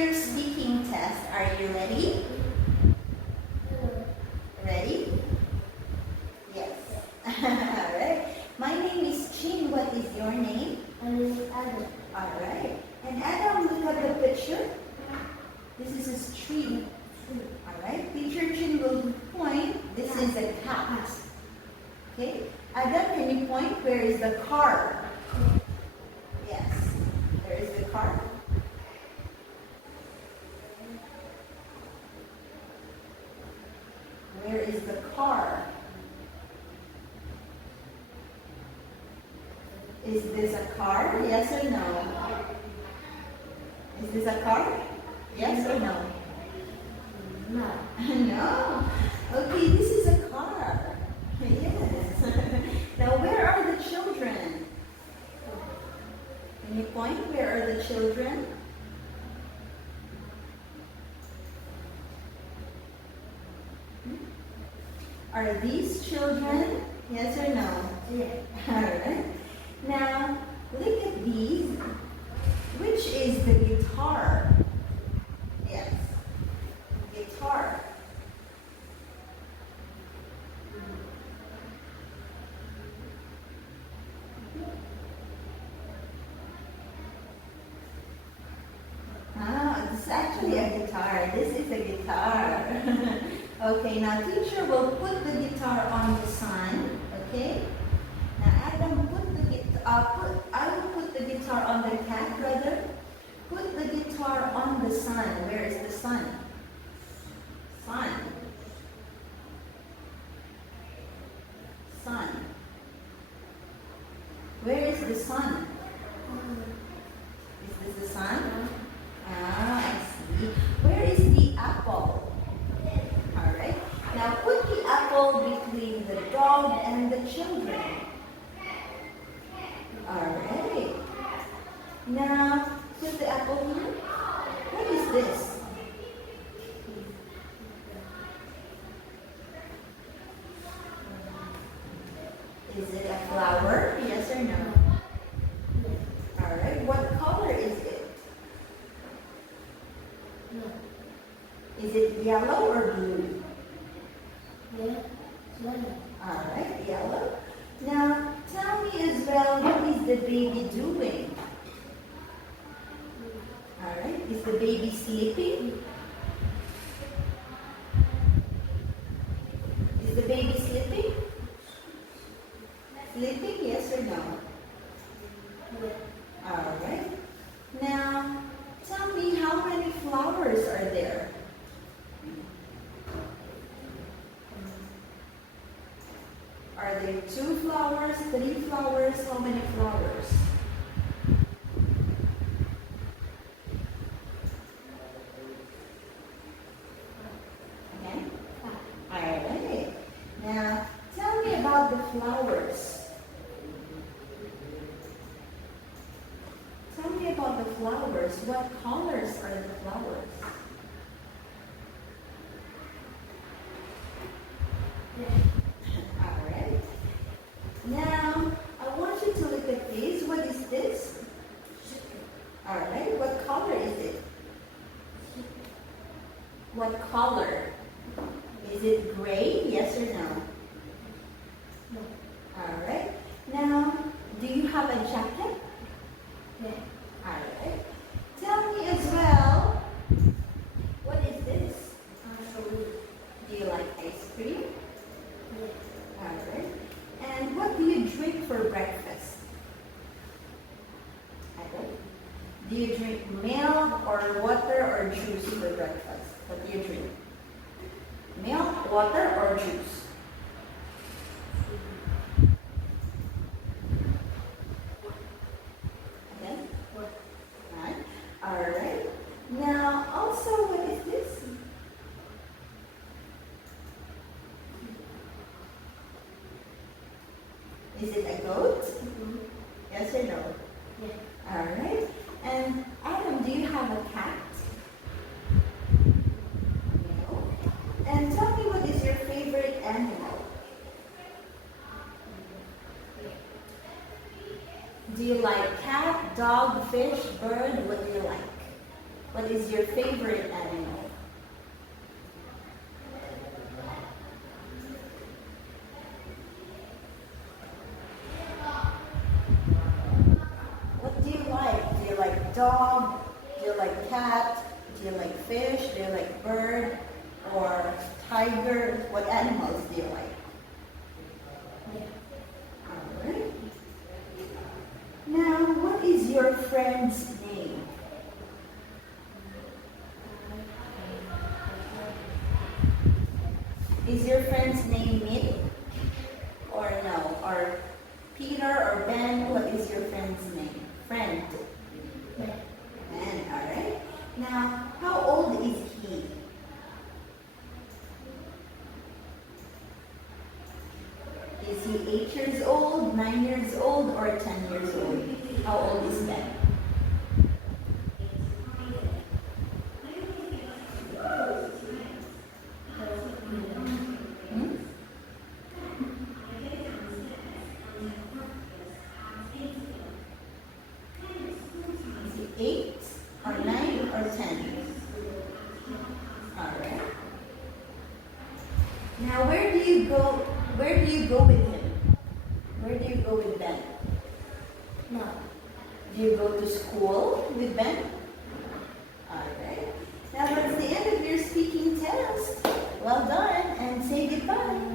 your speaking test. Are you ready? Ready? Yes. Alright. My name is Chin. What is your name? My name is Adam. Alright. And Adam, look at the picture. This is a street. Alright. Teacher Chin will point. This is a cat. Okay. Adam, can you point? Where is the car? Yes. There is the car. Where is the car? Is this a car? Yes or no? Is this a car? Yes or no? No. No. Okay, this is a car. Yes. Now, where are the children? Can you point? Where are the children? Are these children? Yes or no? Yeah. Alright. Now, look at these. Which is the guitar? Yes. Guitar. Ah, it's actually a guitar. This is a guitar. Okay, now teacher will put the guitar on the sun. Okay. Now Adam, I will put the guitar on the cat, brother. Put the guitar on the sun. Where is the sun? Sun. Sun. Where is the sun? Is this the sun? Ah, I see. Where is the apple? Alright. Now put the apple between the dog and the children. Alright. Now put the apple here. What is this? Is it a flower? Yes or no? Alright. What color is it? No. Is it yellow or blue? Yeah. No. Alright, yellow. Now, tell me as well, what is the baby doing? Alright, is the baby sleeping? Is the baby sleeping? Sleeping, yes or no? Yeah. Alright. Now, tell me how many flowers are there? Are there 2 flowers, 3 flowers? How many flowers? Okay. Alright. Now, tell me about the flowers. Tell me about the flowers. What colors are the flowers? Alright. Now, I want you to look at this. What is this? Alright. What color is it? What color? Is it gray? Yes or no? No. Alright. Now, do you have a jacket? Yeah. Alright. Tell me as well, what is this? Do you like ice cream? Yeah. Alright. And what do you drink for breakfast? Alright. Do you drink milk or water or juice for breakfast? What do you drink? Milk, water, or juice? Okay. Right. Alright. Now, also, what is this? Is it a goat? Yes or no? Yeah. Alright. And Adam, do you have a cat? No. And tell me, what is your favorite animal? Do you like cat, dog, fish, bird? What do you like? What is your favorite animal? What do you like? Do you like dog? Do you like cat? Do you like fish? Do you like bird? Or tiger? What animals do you like? Alright. Now, what is your friend's name? Is your friend's name Mitt? Or no? Or Peter or Ben? What is your friend's name? Friend. Ben, alright. Now, how old is he? Is he 8 years old, 9 years old, or 10 years old? How old is Ben? Hmm? Is he 8 or 9 or 10? Alright. Now where do you go with him? Where do you go with Ben? No. Do you go to school with Ben? Alright. Now that's the end of your speaking test. Well done and say goodbye.